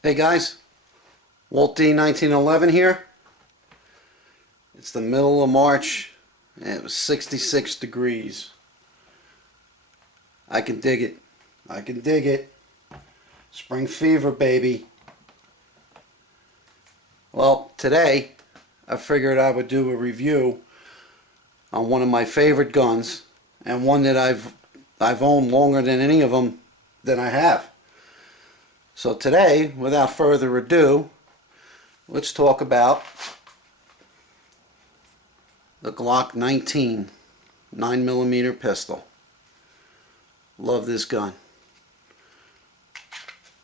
Hey guys, Walt D 1911 here. It's the middle of March and it was 66 degrees. I can dig it. I can dig it. Spring fever, baby. Well, today I figured I would do a review on one of my favorite guns and one that I've owned longer than any of them that I have. So today, without further ado, let's talk about the Glock 19 9mm pistol. Love this gun.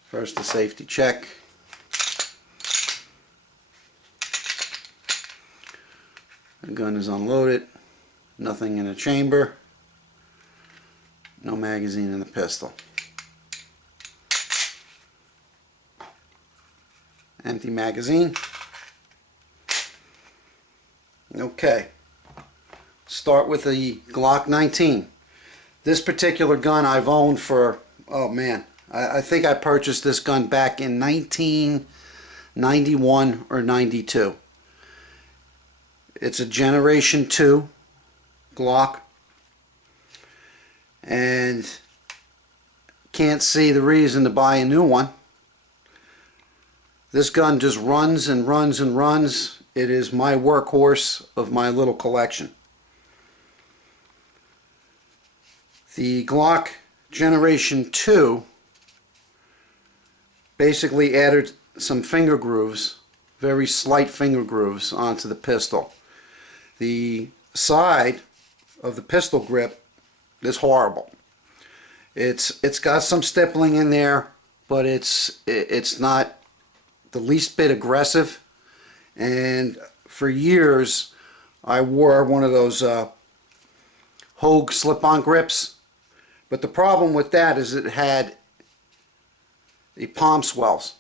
First, the safety check. The gun is unloaded. Nothing in the chamber. No magazine in the pistol. Empty magazine. Okay. Start with the Glock 19. This particular gun I've owned for, oh man, I think I purchased this gun back in 1991 or 92. It's a Generation 2 Glock. And can't see the reason to buy a new one. This gun just runs and runs and runs. It is my workhorse of my little collection. The Glock Generation 2 basically added some finger grooves, very slight finger grooves, onto the pistol. The side of the pistol grip is horrible. It's got some stippling in there, but it's not the least bit aggressive. And for years I wore one of those Hogue slip-on grips, but the problem with that is it had the palm swells,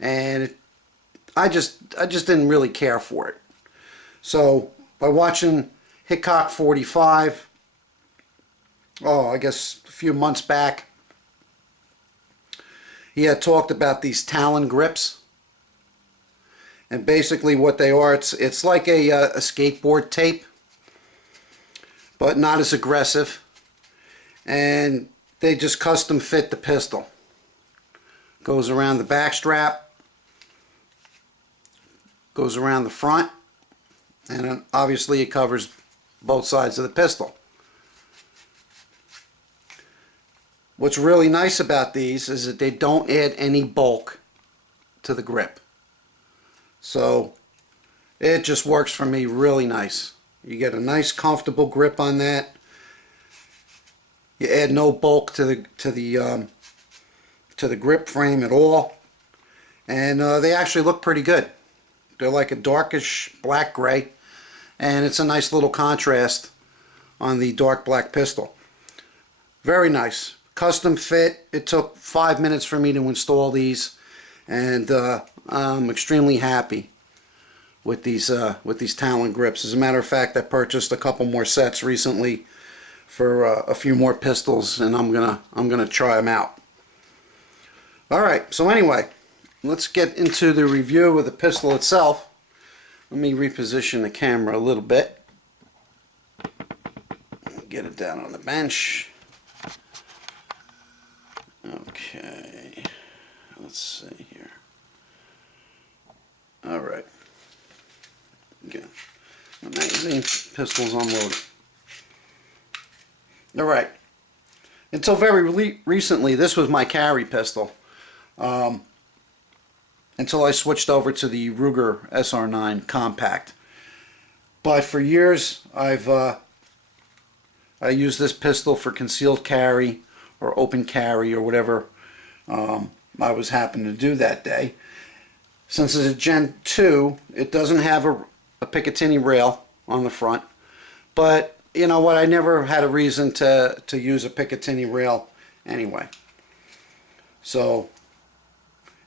and I just didn't really care for it. So by watching Hickok 45, I guess a few months back, he had talked about these Talon Grips. And basically what they are, it's like a skateboard tape, but not as aggressive. And they just custom fit the pistol. Goes around the back strap, goes around the front, and then obviously it covers both sides of the pistol. What's really nice about these is that they don't add any bulk to the grip. So it just works for me really nice. You get a nice comfortable grip on that. You add no bulk to the grip frame at all, and they actually look pretty good. They're like a darkish black gray, and it's a nice little contrast on the dark black pistol. Very nice. Custom fit. It took 5 minutes for me to install these, and I'm extremely happy with these Talon Grips. As a matter of fact, I purchased a couple more sets recently for a few more pistols, and I'm gonna try them out. All right. So anyway, let's get into the review of the pistol itself. Let me reposition the camera a little bit. Get it down on the bench. Okay, let's see here. All right. Again, the magazine, pistol's unloaded. All right. Until very recently, this was my carry pistol. Until I switched over to the Ruger SR9 Compact. But for years, I used this pistol for concealed carry or open carry or whatever I was happening to do that day. Since it's a Gen 2, it doesn't have a Picatinny rail on the front, but you know what, I never had a reason to use a Picatinny rail anyway. So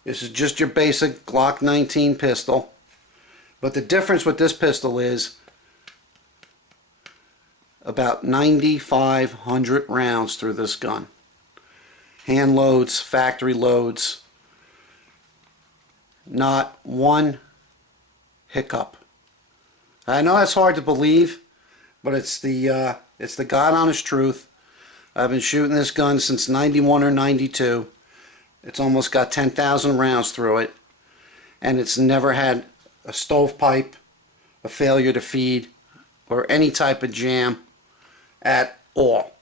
this is just your basic Glock 19 pistol, but the difference with this pistol is about 9,500 rounds through this gun. Hand loads, factory loads, Not one hiccup. I know that's hard to believe, but it's the God honest truth. I've been shooting this gun since 91 or 92. It's almost got 10,000 rounds through it, and it's never had a stovepipe, a failure to feed, or any type of jam at all.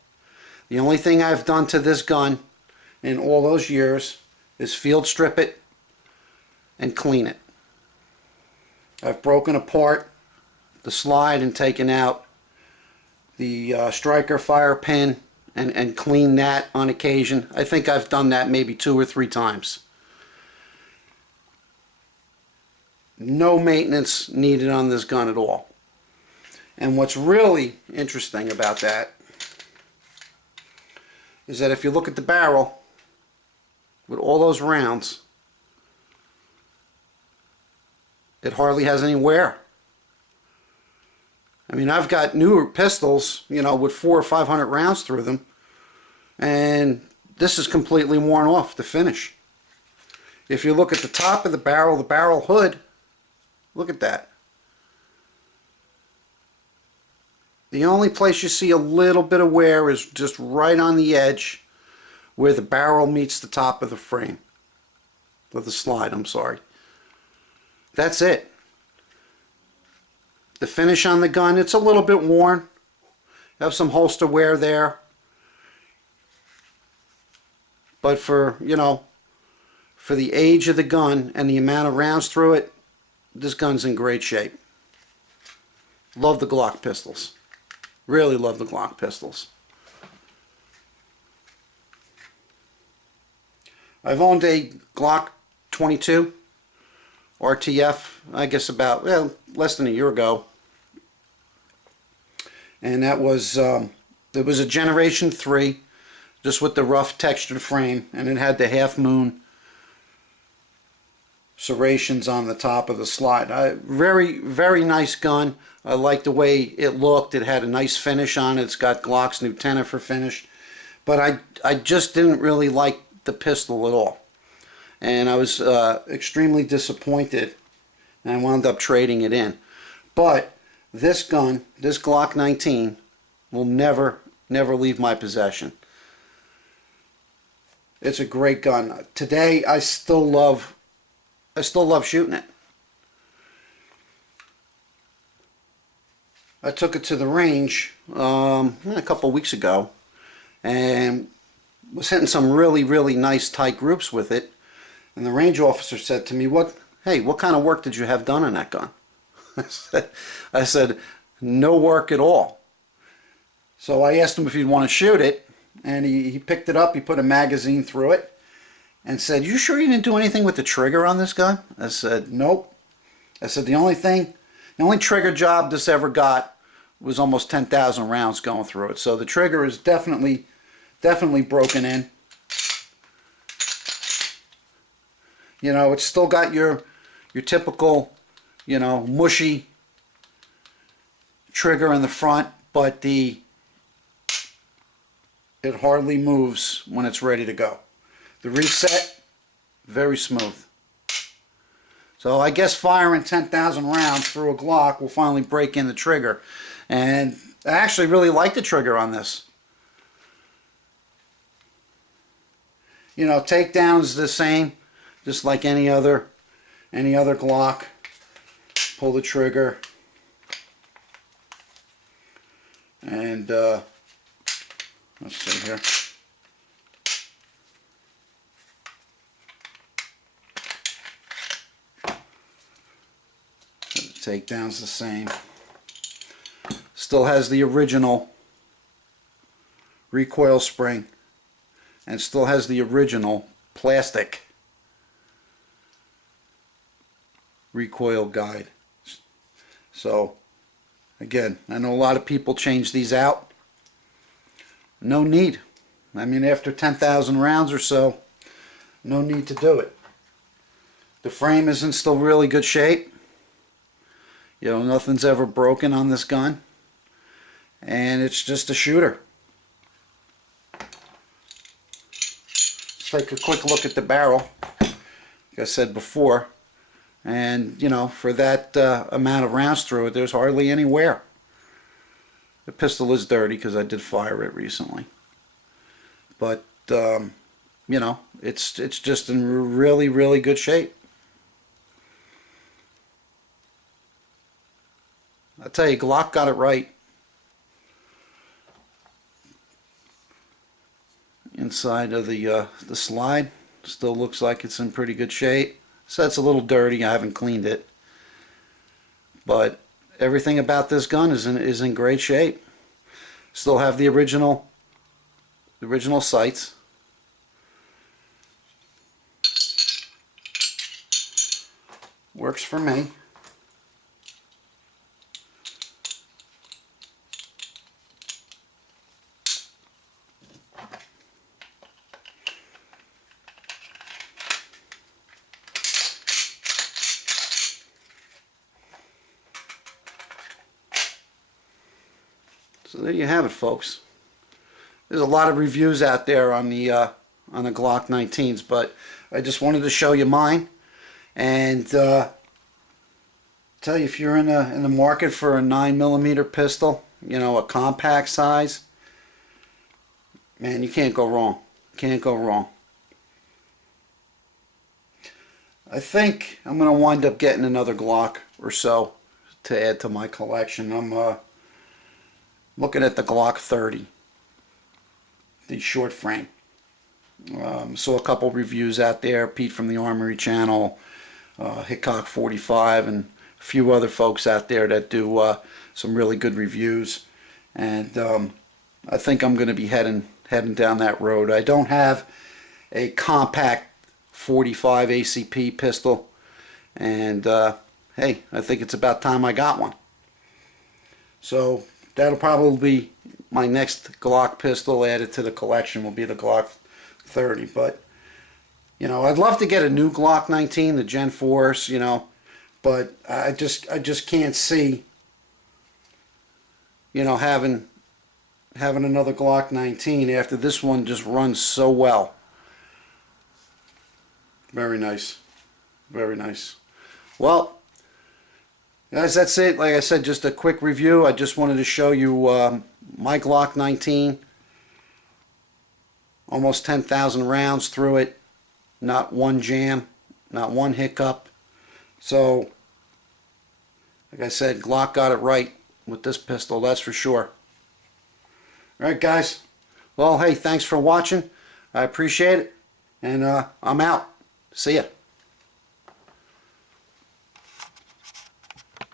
The only thing I've done to this gun in all those years is field strip it and clean it. I've broken apart the slide and taken out the striker fire pin and cleaned that on occasion. I think I've done that maybe 2 or 3 times. No maintenance needed on this gun at all. And what's really interesting about that is that if you look at the barrel with all those rounds, it hardly has any wear. I mean, I've got newer pistols, you know, with 400 or 500 rounds through them, and this is completely worn off, the finish. If you look at the top of the barrel hood, look at that. The only place you see a little bit of wear is just right on the edge where the barrel meets the top of the frame, of the slide, I'm sorry. That's it. The finish on the gun, it's a little bit worn. You have some holster wear there. But for, you know, for the age of the gun and the amount of rounds through it, this gun's in great shape. Love the Glock pistols. Really love the Glock pistols. I've owned a Glock 22 RTF, I guess about, well, less than a year ago. And that was, it was a Generation 3, just with the rough textured frame, and it had the half moon serrations on the top of the slide. Very, very nice gun. I like the way it looked. It had a nice finish on it. It's got Glock's new Tennifer finish. But I just didn't really like the pistol at all. And I was extremely disappointed, and I wound up trading it in. But this gun, this Glock 19, will never leave my possession. It's a great gun. Today I still love shooting it. I took it to the range a couple weeks ago and was hitting some really nice tight groups with it. And the range officer said to me, "Hey, what kind of work did you have done on that gun?" I said, "No work at all." So I asked him if he'd want to shoot it, and he picked it up, he put a magazine through it, and said, "You sure you didn't do anything with the trigger on this gun?" I said, "Nope." I said, the only trigger job this ever got was almost 10,000 rounds going through it. So the trigger is definitely broken in. You know, it's still got your typical, you know, mushy trigger in the front, but it hardly moves when it's ready to go. The reset, very smooth. So I guess firing 10,000 rounds through a Glock will finally break in the trigger. And I actually really like the trigger on this. You know, takedown's the same, just like any other Glock. Pull the trigger, and let's see here. The takedown's the same. Still has the original recoil spring, and still has the original plastic recoil guide. So again, I know a lot of people change these out. No need. I mean, after 10,000 rounds or so, no need to do it. The frame is in still really good shape. You know, nothing's ever broken on this gun, and it's just a shooter. Let's take a quick look at the barrel. Like I said before, And, you know, for that amount of rounds through it, there's hardly any wear. The pistol is dirty because I did fire it recently. But, you know, it's just in really, really good shape. I tell you, Glock got it right. Inside of the slide still looks like it's in pretty good shape. So it's a little dirty. I haven't cleaned it, but everything about this gun is in great shape. Still have the original sights. Works for me. So there you have it, folks. There's a lot of reviews out there on the Glock 19s, but I just wanted to show you mine and tell you, if you're in the market for a 9mm pistol, you know, a compact size, man, you can't go wrong. Can't go wrong. I think I'm going to wind up getting another Glock or so to add to my collection. I'm looking at the Glock 30, the short frame. Saw a couple reviews out there, Pete from the Armory channel, Hickok 45, and a few other folks out there that do some really good reviews. And I think I'm going to be heading down that road. I don't have a compact 45 ACP pistol, and hey, I think it's about time I got one. So that'll probably be my next Glock pistol added to the collection, will be the Glock 30. But, you know, I'd love to get a new Glock 19, the Gen 4s, you know, but I just can't see, you know, having another Glock 19 after this one just runs so well. Very nice. Very nice. Well, guys, that's it. Like I said, just a quick review. I just wanted to show you my Glock 19. Almost 10,000 rounds through it. Not one jam. Not one hiccup. So, like I said, Glock got it right with this pistol, that's for sure. Alright, guys. Well, hey, thanks for watching. I appreciate it. And I'm out. See ya.